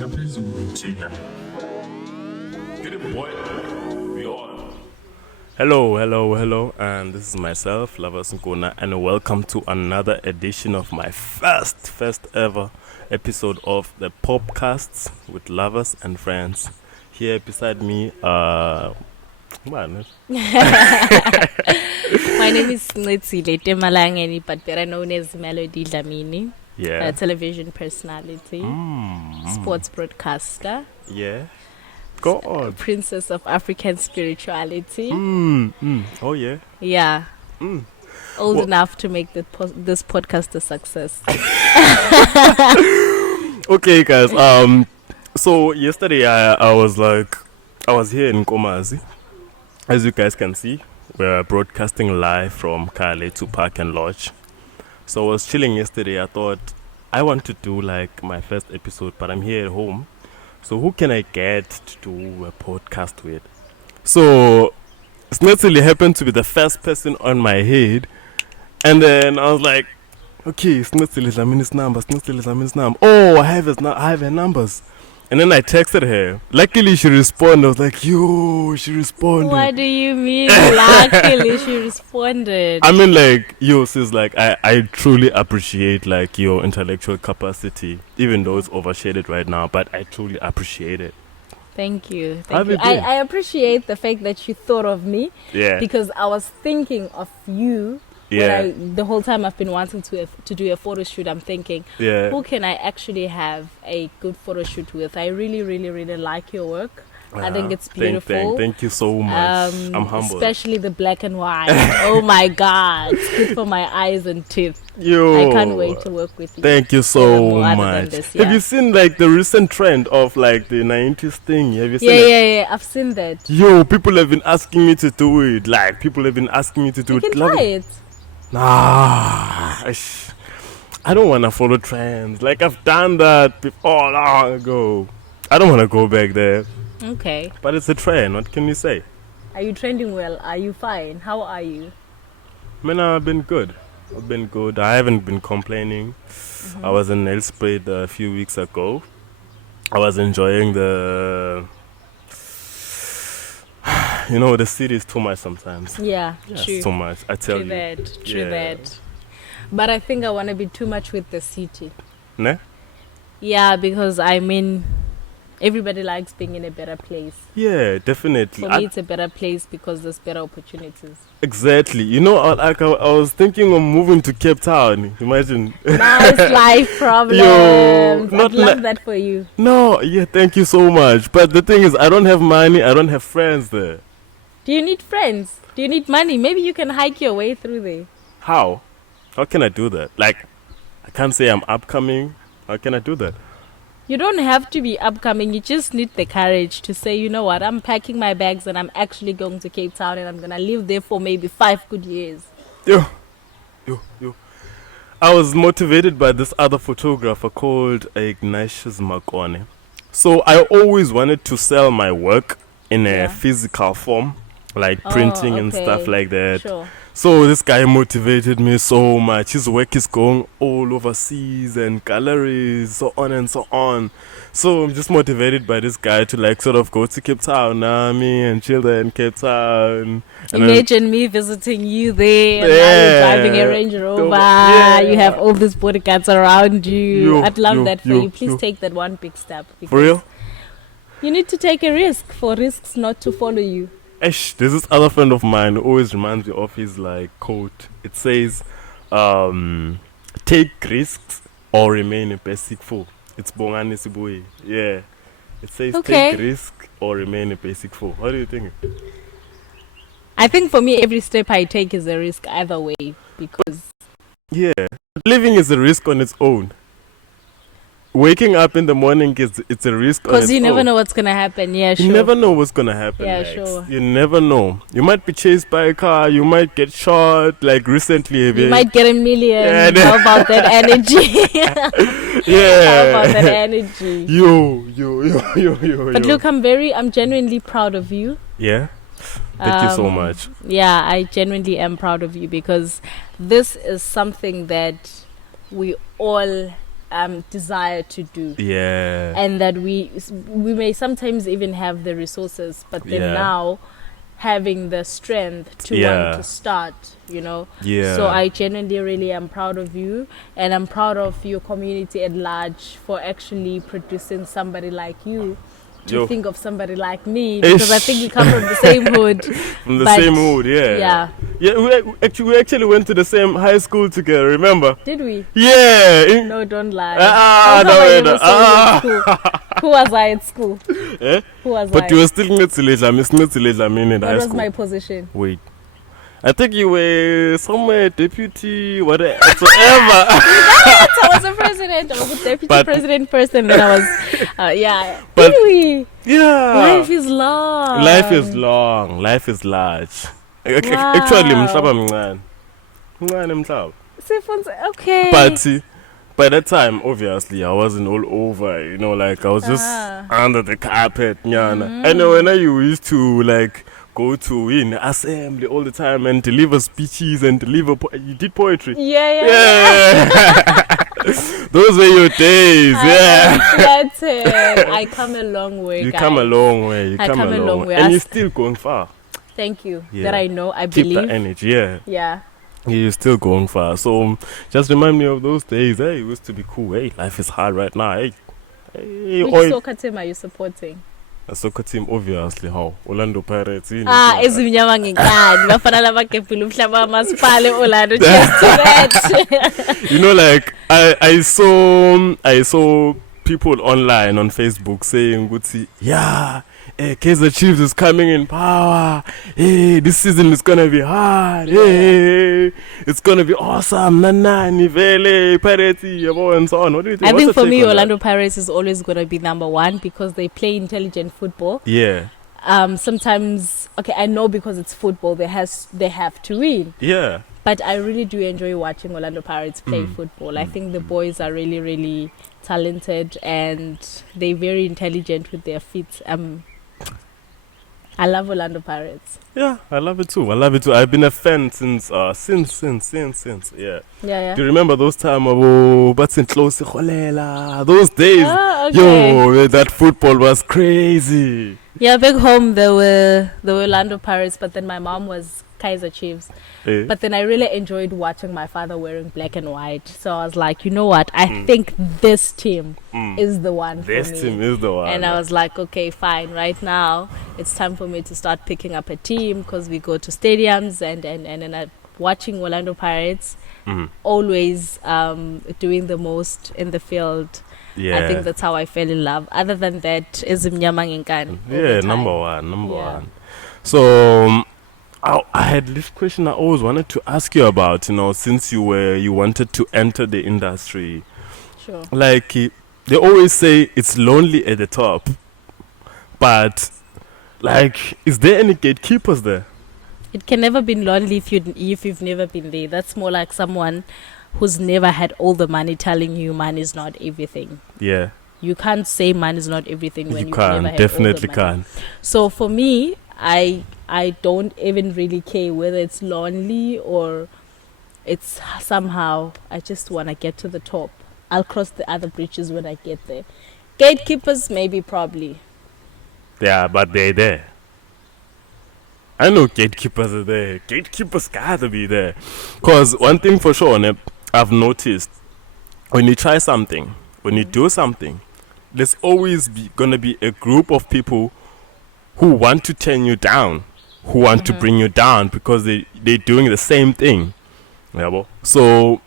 Hello, and this is myself, Loverz Nkuna, and welcome to another edition of my first ever episode of the popcasts with lovers and friends. Here beside me, My name is Nkuna, but better known as Melody Dlamini. Yeah. A television personality, sports broadcaster. Yeah. Go on. Princess of African spirituality. Oh yeah. Yeah. Old enough to make this podcast a success. Okay, guys. So yesterday I was here in Nkomazi. As you guys can see, we're broadcasting live from Kale to Park and Lodge. So I was chilling yesterday. I thought I want to do like my first episode, but I'm here at home. So who can I get to do a podcast with? So Snetsily happened to be the first person on my head. And then I was like, okay, Snetsily Dlamini's number. Oh, I have her numbers. And then I texted her. Luckily, she responded. I was like, yo, she responded. What do you mean? Luckily, she responded. I mean, like, yo, sis, like, I truly appreciate, like, your intellectual capacity, even though it's overshaded right now, but I truly appreciate it. Thank you. I appreciate the fact that you thought of me. Yeah. Because I was thinking of you. Yeah. The whole time I've been wanting to do a photo shoot, I'm thinking, who can I actually have a good photo shoot with? I really, really, really like your work. I think it's beautiful. Thank you so much. I'm humbled. Especially the black and white. Oh my God. It's good for my eyes and teeth. Yo. I can't wait to work with you. Thank you so much. Have you seen like the recent trend of like the 90s thing? Have you seen it? Yeah. I've seen that. Yo, people have been asking me to do it. Like, people have been asking me to do you it. You can try it. Nah, I don't want to follow trends. Like, I've done that before long ago. I don't want to go back there. Okay. But it's a trend. What can you say? Are you trending well? Are you fine? How are you? Man, I've been good. I haven't been complaining. I was in Nelspruit a few weeks ago. I was enjoying the city is too much sometimes. Yeah, true. It's too much, I tell you. True that. But I think I want to be too much with the city. Ne? Yeah, because I mean, everybody likes being in a better place. Yeah, definitely. For me, it's a better place because there's better opportunities. Exactly. You know, I was thinking of moving to Cape Town. Imagine. Nice life problems. I'd love that for you. No, yeah, thank you so much. But the thing is, I don't have money. I don't have friends there. Do you need friends? Do you need money? Maybe you can hike your way through there. How? How can I do that? Like, I can't say I'm upcoming. How can I do that? You don't have to be upcoming. You just need the courage to say, you know what, I'm packing my bags and I'm actually going to Cape Town and I'm going to live there for maybe 5 good years. Yo. I was motivated by this other photographer called Ignatius Makone. So I always wanted to sell my work in a physical form, like printing and stuff like that. Sure. So this guy motivated me so much. His work is going all overseas and galleries, so on and so on. So I'm just motivated by this guy to like sort of go to Cape Town, and chill there in Cape Town. Imagine me visiting you there, and now you're driving a Range Rover. You have all these bodyguards around you. I'd love that for you. Please take that one big step. For real? You need to take a risk for risks not to follow you. There's this other friend of mine who always reminds me of his like quote. It says, take risks or remain a basic fool. It's Bongani Sibuyi. Yeah. It says take risk or remain a basic fool. What do you think? I think for me every step I take is a risk either way, because living is a risk on its own. Waking up in the morning it's a risk on its own. Because you never know what's going to happen. Yeah, sure. You never know what's going to happen next. Sure. You never know. You might be chased by a car. You might get shot. Like recently. You might get $1 million. How about that energy? How about that energy? Yo. But look, I'm genuinely proud of you. Yeah? Thank you so much. Yeah, I genuinely am proud of you because this is something that we all desire to do. Yeah. And that we may sometimes even have the resources, but then now having the strength to want to start, Yeah. So I genuinely really am proud of you, and I'm proud of your community at large for actually producing somebody like you. To think of somebody like me, because I think we come from the same hood. From the same hood, yeah. We actually went to the same high school together, remember? Did we? Yeah. No, don't lie. No. Who was I at school? Eh? Who was but I? You were still in Dlamini in high school. What was my position? Wait. I think you were somewhere deputy, whatever. I was a president. I was a deputy president first, and then I was, But did we? Yeah. Life is long. Life is long. Life is large. Wow. Actually, mhlaba mncane. Okay. But by that time, obviously, I wasn't all over. Like I was just under the carpet, nyana. And when I used to go to assembly all the time and deliver speeches and you did poetry. Yeah. Those were your days. I come a long way. You come a long way. I come a long way. And you're still going far. Thank you. That I know. I Keep believe. Keep the energy. Yeah. You're still going far. So just remind me of those days. Hey, it used to be cool. Hey, life is hard right now. Hey. Which soccer team are you supporting? A soccer team, obviously. How? Orlando Pirates. Ezimnyama ngekani. Bafana labakepila umhlaba masipale Orlando just to that. I saw people online on Facebook saying, Kaizer Chiefs is coming in power. Hey, this season is gonna be hard. Hey, it's gonna be awesome. Nivele, Pirates, and so on. What do you think? I think for me, Orlando Pirates is always gonna be number one because they play intelligent football. Yeah. Sometimes, I know because it's football, they have to win. Yeah. But I really do enjoy watching Orlando Pirates play football. I think the boys are really, really talented and they're very intelligent with their feet. I love Orlando Pirates. Yeah, I love it too. I've been a fan since. Yeah. Do you remember those times? Those days. Yo, that football was crazy. Yeah, back home there were Orlando Pirates, but then my mom was Kaizer Chiefs. But then I really enjoyed watching my father wearing black and white. So I was like, you know what? I think this team is the one for me. This team is the one. And I was like, okay, fine. Right now, it's time for me to start picking up a team because we go to stadiums and watching Orlando Pirates, always doing the most in the field. Yeah. I think that's how I fell in love. Other than that, Ezimnyama ngekani. Yeah, number one. So I had this question I always wanted to ask you about, since you wanted to enter the industry. Sure. They always say it's lonely at the top, but is there any gatekeepers there? It can never be lonely if you've never been there. That's more like someone who's never had all the money telling you money is not everything. Yeah. You can't say money is not everything when you've never had definitely all the money. Can. So for me, I don't even really care whether it's lonely or it's somehow I just want to get to the top. I'll cross the other bridges when I get there. Gatekeepers, maybe, probably. Yeah, but they're there. I know gatekeepers are there. Gatekeepers gotta be there. Because one thing for sure, I've noticed, when you try something, when you do something, there's always gonna be a group of people who want to turn you down, who want to bring you down because they're doing the same thing. Yeah, so,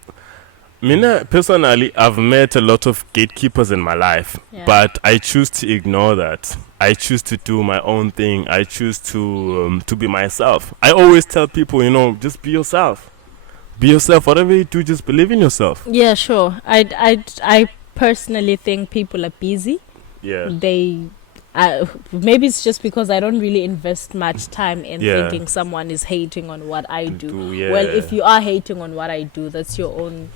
personally, I've met a lot of gatekeepers in my life, but I choose to ignore that. I choose to do my own thing. I choose to be myself. I always tell people, just be yourself. Be yourself. Whatever you do, just believe in yourself. Yeah, sure. I personally think people are busy. Yeah. Maybe it's just because I don't really invest much time in thinking someone is hating on what I do. Well, if you are hating on what I do, that's your own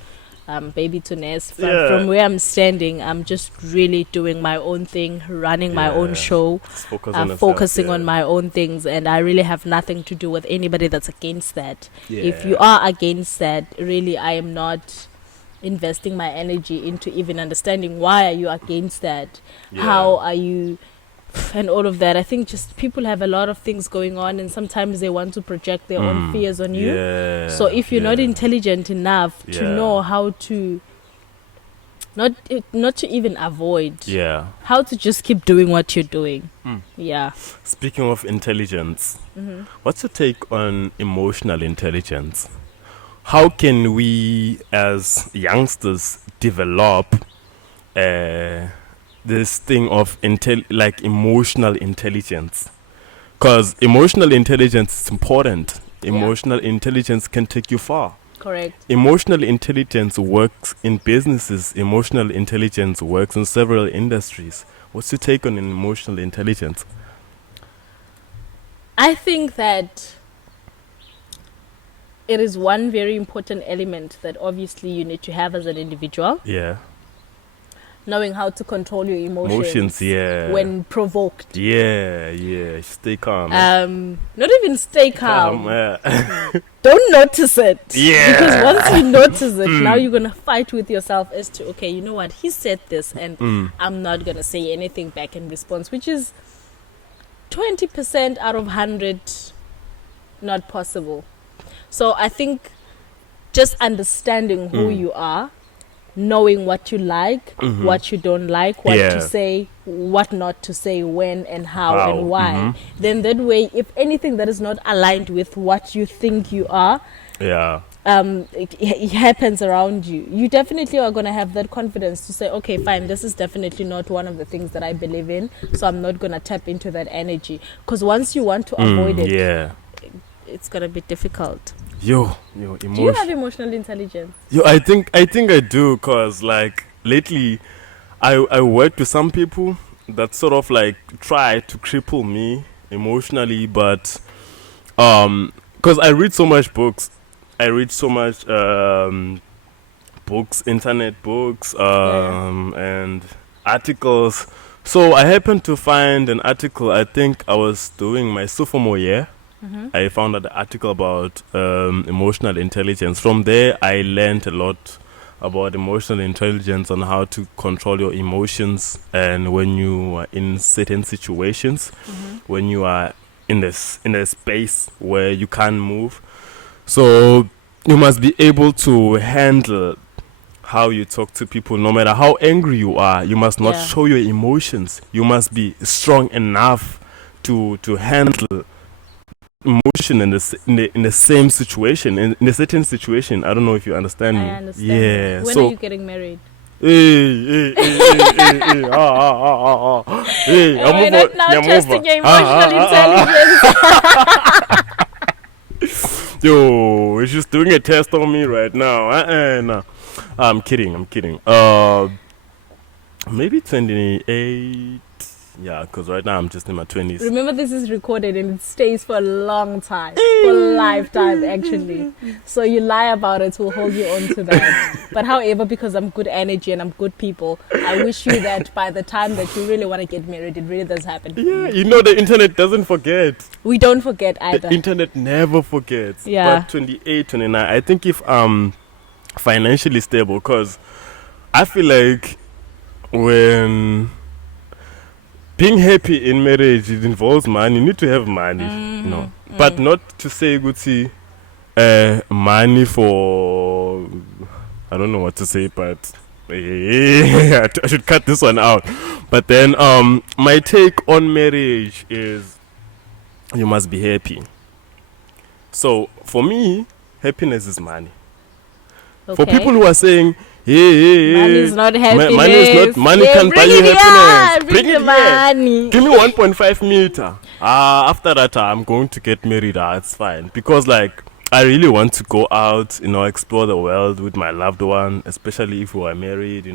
baby to nest. From where I'm standing, I'm just really doing my own thing, running my own show, focusing on my own things, and I really have nothing to do with anybody that's against that. If you are against that, really, I am not investing my energy into even understanding why are you against that, Yeah. how are you, and all of that. I think just people have a lot of things going on, and sometimes they want to project their own fears on you. Yeah. So if you're not intelligent enough to Yeah. know how to not to even avoid, how to just keep doing what you're doing. Yeah. Speaking of intelligence, what's your take on emotional intelligence? How can we as youngsters develop this thing of emotional intelligence? Because emotional intelligence is important. Emotional intelligence can take you far. Correct. Emotional intelligence works in businesses. Emotional intelligence works in several industries. What's your take on emotional intelligence? I think that it is one very important element that obviously you need to have as an individual. Yeah. Knowing how to control your emotions, when provoked. Yeah. Stay calm. Not even stay calm. Yeah. Don't notice it. Yeah. Because once you notice it, now you're going to fight with yourself as to, okay, you know what, he said this and I'm not going to say anything back in response, which is 20% out of 100 not possible. So I think just understanding who you are, knowing what you like, what you don't like, what to say, what not to say, when and how and why. Then that way, if anything that is not aligned with what you think you are, it happens around you, you definitely are going to have that confidence to say, okay, fine, this is definitely not one of the things that I believe in, so I'm not going to tap into that energy. Because once you want to avoid it, it's going to be difficult. Do you have emotional intelligence? I think I do, because like lately I work with some people that sort of like try to cripple me emotionally, but because I read so much books, internet books, and articles. So I happened to find an article. I think I was doing my sophomore year. I found out the article about emotional intelligence. From there, I learned a lot about emotional intelligence and how to control your emotions, and when you are in certain situations, when you are in a space where you can't move. So you must be able to handle how you talk to people, no matter how angry you are. You must not show your emotions. You must be strong enough to handle emotion in the same situation, in a certain situation. I don't know if you understand me. I understand. Yeah. When are you getting married? Hey, I'm not now testing your emotional intelligence. Yo, she's doing a test on me right now. No. I'm kidding. Maybe 28. Yeah, because right now I'm just in my 20s. Remember, this is recorded and it stays for a long time. For a lifetime, actually. So you lie about it, we'll hold you on to that. But however, because I'm good energy and I'm good people, I wish you that by the time that you really want to get married, it really does happen. Yeah, the internet doesn't forget. We don't forget either. The internet never forgets. Yeah. But 28, 29, I think if I'm financially stable, because I feel like when being happy in marriage, it involves money. You need to have money, but not to say Gucci, money for, I don't know what to say, but I should cut this one out. But then my take on marriage is you must be happy. So for me, happiness is money. Okay. For people who are saying, money is not happiness. Money can't buy you happiness. Bring the money. Give me 1.5 meter. After that, I'm going to get married. It's fine, because like I really want to go out, explore the world with my loved one, especially if we are married.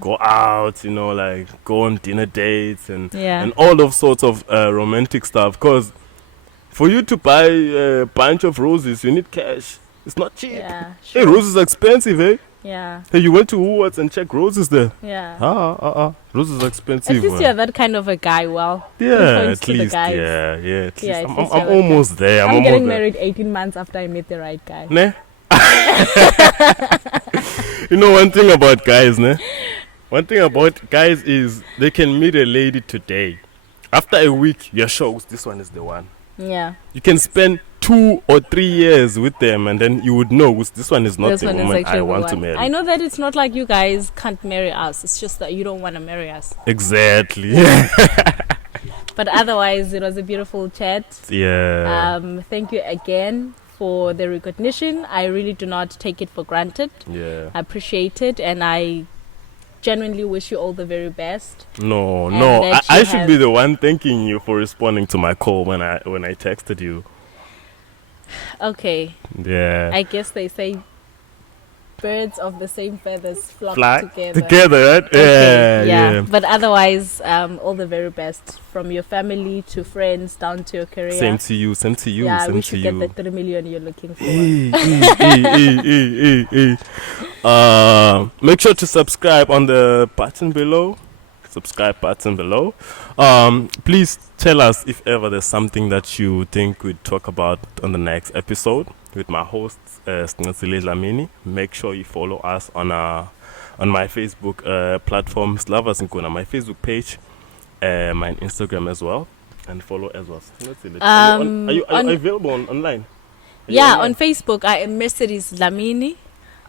Go out, like go on dinner dates and all of sorts of romantic stuff. Because for you to buy a bunch of roses, you need cash. It's not cheap. Yeah, sure. Hey, roses are expensive, eh? Yeah. Hey, you went to Woolworths and checked roses there. Yeah. Roses are expensive. At least you're that kind of a guy. Well, at least. Yeah. At least. I'm almost there. I'm getting married 18 months after I met the right guy. Ne? You know, one thing about guys, ne? One thing about guys is they can meet a lady today. After a week, you're sure this one is the one. Yeah. You can spend 2 or 3 years with them, and then you would know this one is not the woman I want to marry. I know that it's not like you guys can't marry us. It's just that you don't want to marry us. Exactly. But otherwise, it was a beautiful chat. Yeah. Thank you again for the recognition. I really do not take it for granted. Yeah. I appreciate it, and I genuinely wish you all the very best. No. I should be the one thanking you for responding to my call when I texted you. Okay. Yeah. I guess they say birds of the same feathers flock together. Right? Okay, yeah. But otherwise, all the very best from your family to friends down to your career. Same to you. Yeah, we should get the 3 million you're looking for. Make sure to subscribe on the button below. Subscribe button below. Please tell us if ever there's something that you think we'd talk about on the next episode with my host, Dlamini. Make sure you follow us on my Facebook platforms, Loverz Nkuna, my Facebook page, my Instagram as well, and follow as well. Are you available online? On Facebook I am Mercedes Dlamini.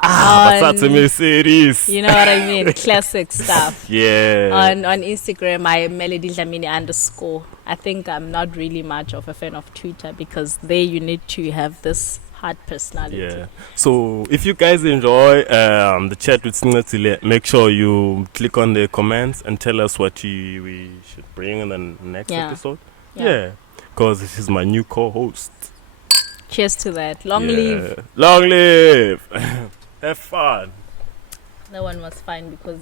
That's a Mercedes. You know what I mean? Classic stuff. Yeah. On Instagram, I am Melody Dlamini _. I think I'm not really much of a fan of Twitter because there you need to have this hard personality. Yeah. So if you guys enjoy the chat with Nkuna, make sure you click on the comments and tell us what we should bring in the next episode. Yeah. Because this is my new co-host. Cheers to that. Long live. Long live. Have fun. That one was fine because